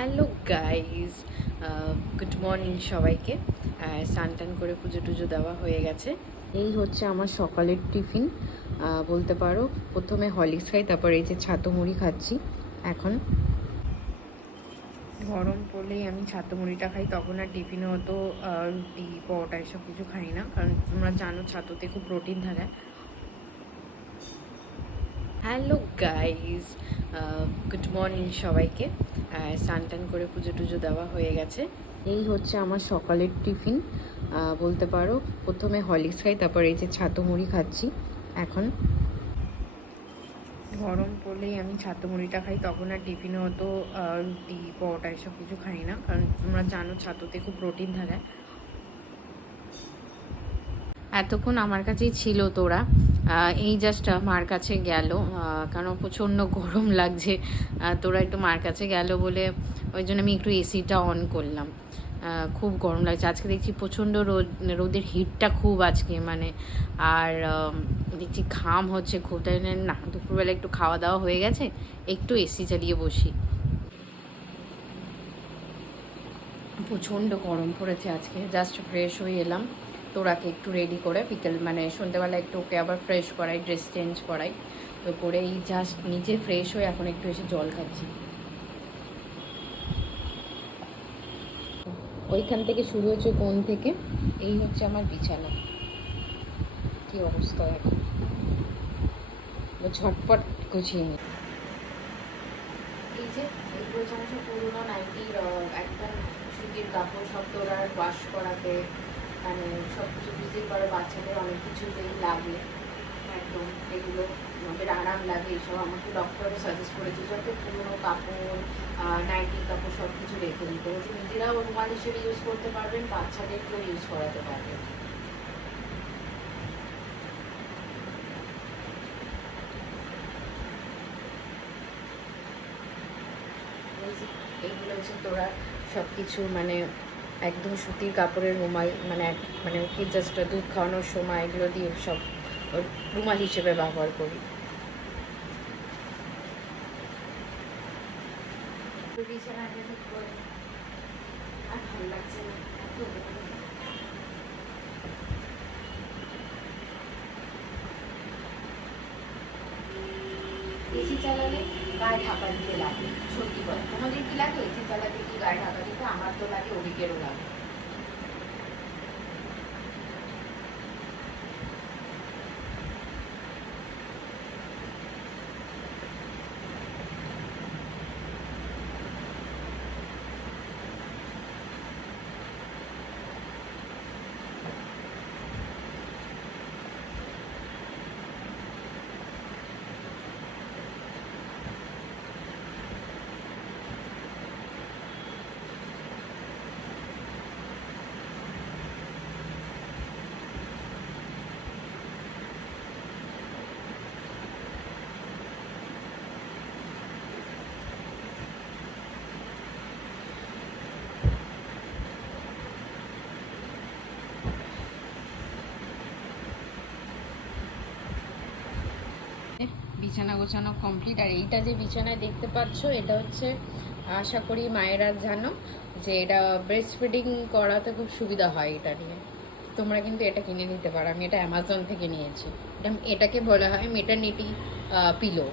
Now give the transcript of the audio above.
Hello guys good morning সবাইকে। স্নান টান করে পুজো টুজো দেওয়া হয়ে গেছে। এই হচ্ছে আমার সকালের টিফিন। বলতে পারো, প্রথমে হলিক্স খাই, তারপর এই যে ছাতো মুড়ি খাচ্ছি। এখন গরম পড়লেই আমি ছাতো মুড়িটা খাই, তখন আর টিফিনে অত রুটি, পরোটা, এসব কিছু খাই না। কারণ তোমরা জানো, ছাতুতে খুব প্রোটিন থাকে। হ্যালো গাইজ গুড মর্নিং সবাইকে। স্নান টান করে পুজো টুজো দেওয়া হয়ে গেছে। এই হচ্ছে আমার সকালের টিফিন। বলতে পারো, প্রথমে হলিক্স খাই, তারপর এই যে ছাতো মুড়ি খাচ্ছি। এখন গরম পড়লেই আমি ছাতো মুড়িটা খাই, তখন আর টিফিনে অত রুটি, পরোটা এসব কিছু খাই না। কারণ তোমরা জানো, ছাতুতে খুব প্রোটিন থাকে। এতক্ষণ আমার কাছেই ছিল তোরা। এই জাস্ট মার কাছে গেল। কারণ প্রচণ্ড গরম লাগছে। তোরা একটু মার কাছে গেল বলে ওই জন্য আমি একটু এসিটা অন করলাম। খুব গরম লাগছে। আজকে দেখছি প্রচণ্ড রোদ, রোদের হিটটা খুব আজকে মানে। আর দেখছি ঘাম হচ্ছে খুব, তাই না, দুপুরবেলা একটু খাওয়া দাওয়া হয়ে গেছে। একটু এসি চালিয়ে বসি। প্রচণ্ড গরম পড়েছে আজকে। জাস্ট ফ্রেশ হয়ে এলাম। তোরাকে একটু রেডি করে বিকেল মানে সন্ধ্যেবেলা একটু ওকে আবার ফ্রেশ করাই ড্রেস চেঞ্জ করাই। তো করে এই জাস্ট নিজে ফ্রেশ হয়ে এখন একটু এসে জল খাচ্ছি। ওইখান থেকে শুরু হচ্ছে কোন থেকে? এই হচ্ছে আমার বিছানা। কি অবস্থা এখন? ঝটপট গুছিয়ে নি। এই যে এগুলো সমস্ত পুরোনো নাইটির একদম সুতির কাপড় সব তোরা ওয়াশ করাতে। মানে সব কিছু ভিজিট করে বাচ্চাদের অনেক কিছুতেই লাগে একদম, এগুলো আমাদের আরাম লাগে এইসব আমাকে ডক্টরও সাজেস্ট করেছে, যত পুরোনো কাপড় নাইটি কাপড় সব কিছু রেখে দিতে বলছে নিজেরাও রুমাল হিসেবে ইউজ করতে পারবেন, বাচ্চাদেরকেও ইউজ করাতে পারবেন। এইগুলো হচ্ছে তোরা সব কিছু মানে একদম সুতির কাপড়ের রুমাল মানে মানে ওকে জাস্ট দুধ খাওয়ানোর সময় এগুলো দিয়ে সব রুমাল হিসেবে ব্যবহার করি। এসি চালালে গায়ে ঢাকা দিতে লাগে, সত্যি কথা তোমাদের কি লাগে এসি চালাতে কি গায়ে ঢাকা আমার তো লাগে অভিকেরও লাগে। বিছানা গোছানো কমপ্লিট আর এইটা যে বিছানায় দেখতে পাচ্ছ, এটা হচ্ছে, আশা করি মায়েরা জানো যে এটা ব্রেস্ট ফিডিং করাতে খুব সুবিধা হয় এটা নিয়ে। তোমরা কিন্তু এটা কিনে নিতে পারো। আমি এটা অ্যামাজন থেকে নিয়েছি। এটা এটাকে বলা হয় মেটার্নিটি পিলো